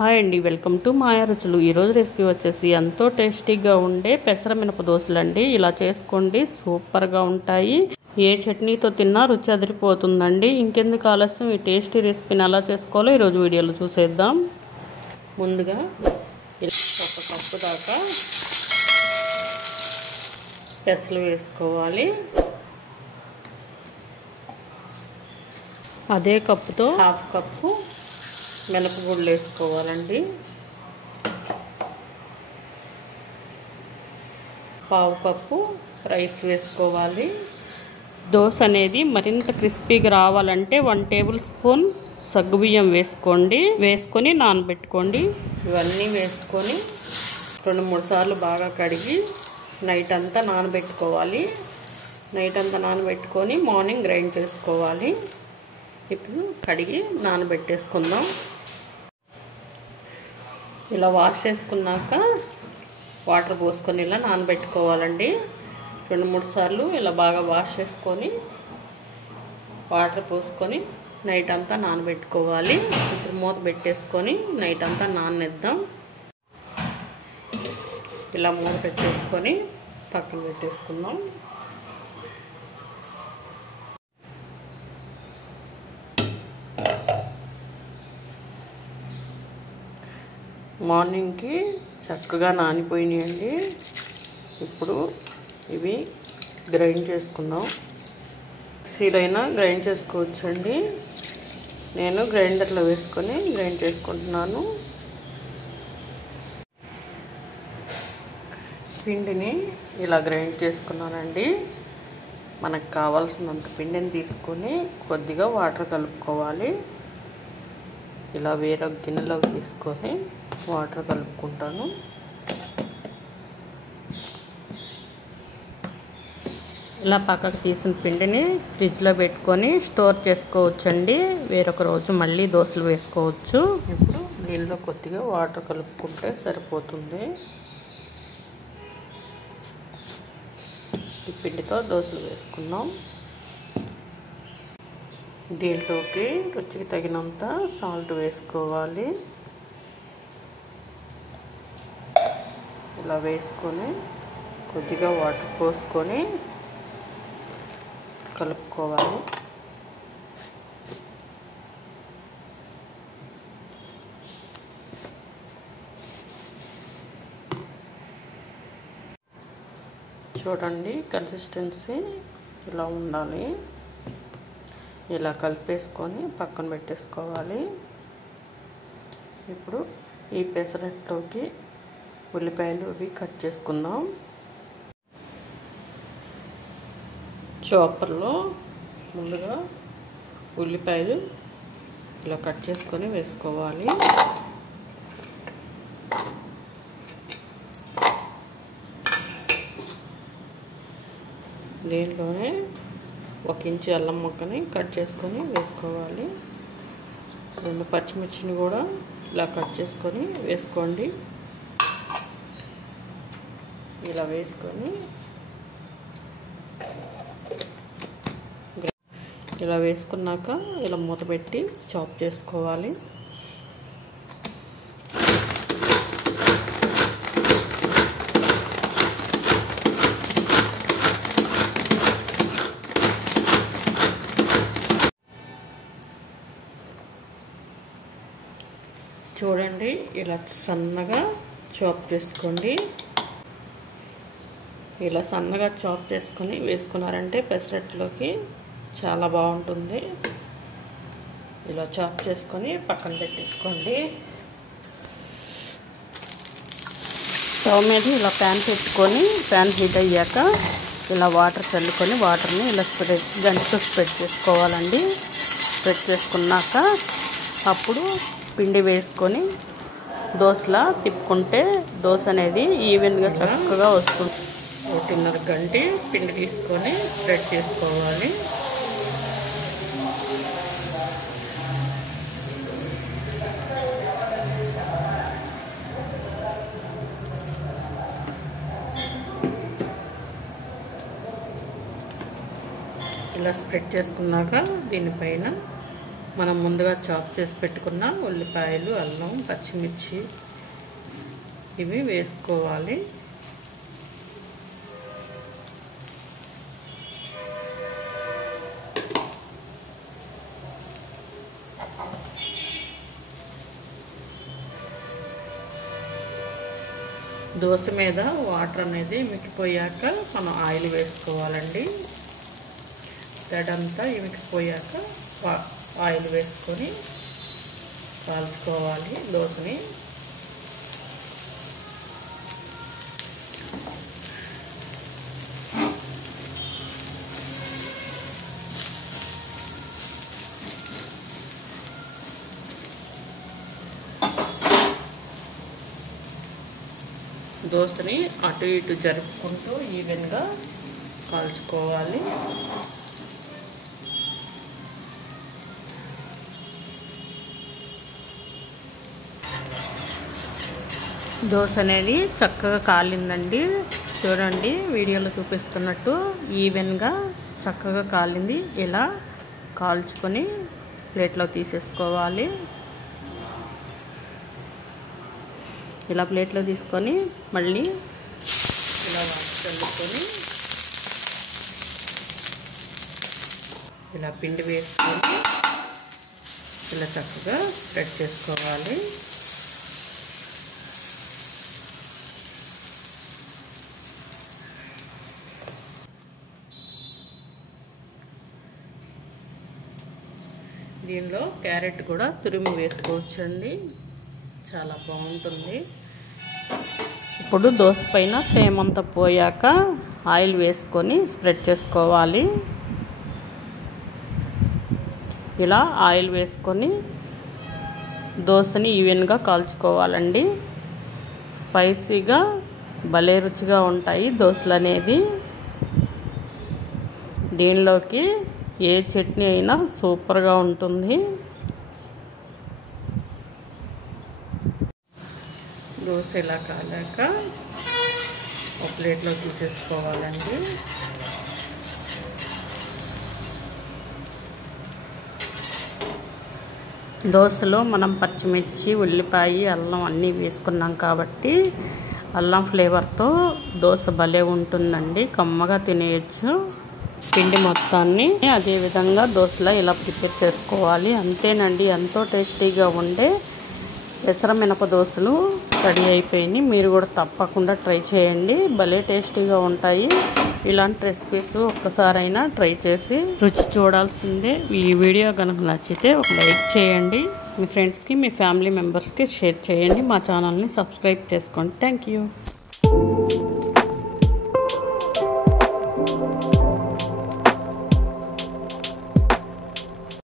Hi అండి, welcome to మాయా రుచులు. ఈరోజు రెసిపీ వచ్చేసి ఎంతో టేస్టీగా ఉండే పెసర మినప దోశలు అండి. ఇలా చేసుకోండి, సూపర్గా ఉంటాయి. ఏ చట్నీతో తిన్నా రుచి అదిరిపోతుందండి. ఇంకెందుకు ఆలస్యం, ఈ టేస్టీ రెసిపీని ఎలా చేసుకోవాలో ఈరోజు వీడియోలో చూసేద్దాం. ముందుగా ఒక కప్పు దాకా పెసలు వేసుకోవాలి. అదే కప్పుతో హాఫ్ కప్పు మినపగుళ్ళు వేసుకోవాలండి. పావు కప్పు రైస్ వేసుకోవాలి. దోశ అనేది మరింత క్రిస్పీగా రావాలంటే 1 టేబుల్ స్పూన్ సగ్గుబియ్యం వేసుకొని నానబెట్టుకోండి. ఇవన్నీ వేసుకొని 2-3 సార్లు బాగా కడిగి నైట్ అంతా నానబెట్టుకోవాలి. నైట్ అంతా నానబెట్టుకొని మార్నింగ్ గ్రైండ్ చేసుకోవాలి. ఇప్పుడు కడిగి నానబెట్టేసుకుందాం. ఇలా వాష్ చేసుకున్నాక వాటర్ పోసుకొని ఇలా నానబెట్టుకోవాలండి. 2-3 సార్లు ఇలా బాగా వాష్ చేసుకొని వాటర్ పోసుకొని నైట్ అంతా నానబెట్టుకోవాలి. ఇప్పుడు మూత పెట్టేసుకొని నైట్ అంతా నాననిద్దాం. ఇలా మూత పెట్టేసుకొని పక్కన పెట్టేసుకుందాం. మార్నింగ్కి చక్కగా నానిపోయినాయండి. ఇప్పుడు ఇవి గ్రైండ్ చేసుకుందాం. మిక్సీలైనా గ్రైండ్ చేసుకోవచ్చండి. నేను గ్రైండర్లో వేసుకొని గ్రైండ్ చేసుకుంటున్నాను. పిండిని ఇలా గ్రైండ్ చేసుకున్నానండి. మనకు కావాల్సినంత పిండిని తీసుకొని కొద్దిగా వాటర్ కలుపుకోవాలి. ఇలా వేరే గిన్నెలో తీసుకొని వాటర్ కలుపుకుంటాను. ఇలా పక్కకు తీసిన పిండిని ఫ్రిడ్జ్లో పెట్టుకొని స్టోర్ చేసుకోవచ్చండి. వేరొక రోజు మళ్ళీ దోశలు వేసుకోవచ్చు. ఇప్పుడు దీనిలో కొద్దిగా వాటర్ కలుపుకుంటే సరిపోతుంది. ఈ పిండితో దోశలు వేసుకుందాం. దీంట్లోకి రుచికి తగినంత సాల్ట్ వేసుకోవాలి. ఇలా వేసుకొని కొద్దిగా వాటర్ పోసుకొని కలుపుకోవాలి. చూడండి, కన్సిస్టెన్సీ ఇలా ఉండాలి. ఇలా కలిపేసుకొని పక్కన పెట్టేసుకోవాలి. ఇప్పుడు ఈ పెసరట్లోకి ఉల్లిపాయలు ఇవి కట్ చేసుకుందాం. చాపర్లో ముందుగా ఉల్లిపాయలు ఇలా కట్ చేసుకొని వేసుకోవాలి. దీంట్లోనే 1 ఇంచు అల్లం ముక్కని కట్ చేసుకొని వేసుకోవాలి. 2 పచ్చిమిర్చిని కూడా ఇలా కట్ చేసుకొని వేసుకోండి. ఇలా వేసుకొని ఇలా వేసుకున్నాక ఇలా మూత పెట్టి చాప్ చేసుకోవాలి. చూడండి, ఇలా సన్నగా చాప్ చేసుకోండి. ఇలా సన్నగా చాప్ చేసుకొని వేసుకున్నారంటే పెసరట్లోకి చాలా బాగుంటుంది. ఇలా చాప్ చేసుకొని పక్కన పెట్టేసుకోండి. స్టవ్ మీద ఇలా ప్యాన్ పెట్టుకొని ప్యాన్ హీట్ అయ్యాక ఇలా వాటర్ చల్లుకొని వాటర్ని ఇలా గంటతో స్ప్రెడ్ చేసుకోవాలండి. స్ప్రెడ్ చేసుకున్నాక అప్పుడు పిండి వేసుకొని దోశలా తిప్పుకుంటే దోశ అనేది ఈవెన్గా చక్కగా వస్తుంది. 1.5 గంట పిండి తీసుకొని స్ప్రెడ్ చేసుకోవాలి. ఇలా స్ప్రెడ్ చేసుకున్నాక దీనిపైన మనం ముందుగా చాప్ చేసి పెట్టుకున్న ఉల్లిపాయలు, అల్లం, పచ్చిమిర్చి ఇవి వేసుకోవాలి. దోశ మీద వాటర్ అనేది మిగిలిపోయాక మనం ఆయిల్ వేసుకోవాలండి. తడంతా మిగిలిపోయాక ఆయిల్ వేసుకొని కాల్చుకోవాలి దోశని. దోశని అటు ఇటు జరుపుకుంటూ ఈవెన్గా కాల్చుకోవాలి. దోశ అనేది చక్కగా కాలిందండి. చూడండి వీడియోలో చూపిస్తున్నట్టు ఈవెన్గా చక్కగా కాలింది. ఇలా కాల్చుకొని ప్లేట్లో తీసేసుకోవాలి. ఇలా ప్లేట్లో తీసుకొని మళ్ళీ ఇలా వాటర్ చల్లుకొని ఇలా పిండి వేసుకొని ఇలా చక్కగా స్ప్రెడ్ చేసుకోవాలి. దీనిలో క్యారెట్ కూడా తురిమి వేసుకోవచ్చండి, చాలా బాగుంటుంది. ఇప్పుడు దోశ పైన తేమంతా పోయాక ఆయిల్ వేసుకొని స్ప్రెడ్ చేసుకోవాలి. ఇలా ఆయిల్ వేసుకొని దోశని ఈవెన్గా కాల్చుకోవాలండి. స్పైసీగా భలే రుచిగా ఉంటాయి దోశలు అనేది. దీనిలోకి ఏ చట్నీ అయినా సూపర్గా ఉంటుంది. దోశ ఇలా కాలాక ఒక ప్లేట్లో తీసేసుకోవాలండి. దోశలో మనం పచ్చిమిర్చి, ఉల్లిపాయ, అల్లం అన్నీ వేసుకున్నాం కాబట్టి అల్లం ఫ్లేవర్తో దోశ భలే ఉంటుందండి, కమ్మగా తినేయచ్చు. పిండి మొత్తాన్ని అదే విధంగా దోశలో ఇలా ప్రిపేర్ చేసుకోవాలి. అంతేనండి, ఎంతో టేస్టీగా ఉండే పెసర మినప దోశలు రెడీ అయిపోయినాయి. మీరు కూడా తప్పకుండా ట్రై చేయండి, భలే టేస్టీగా ఉంటాయి. ఇలాంటి రెసిపీస్ ఒక్కసారైనా ట్రై చేసి రుచి చూడాల్సిందే. ఈ వీడియో కనుక నచ్చితే ఒక లైక్ చేయండి, మీ ఫ్రెండ్స్కి, మీ ఫ్యామిలీ మెంబర్స్కి షేర్ చేయండి. మా ఛానల్ని సబ్స్క్రైబ్ చేసుకోండి. Thank you.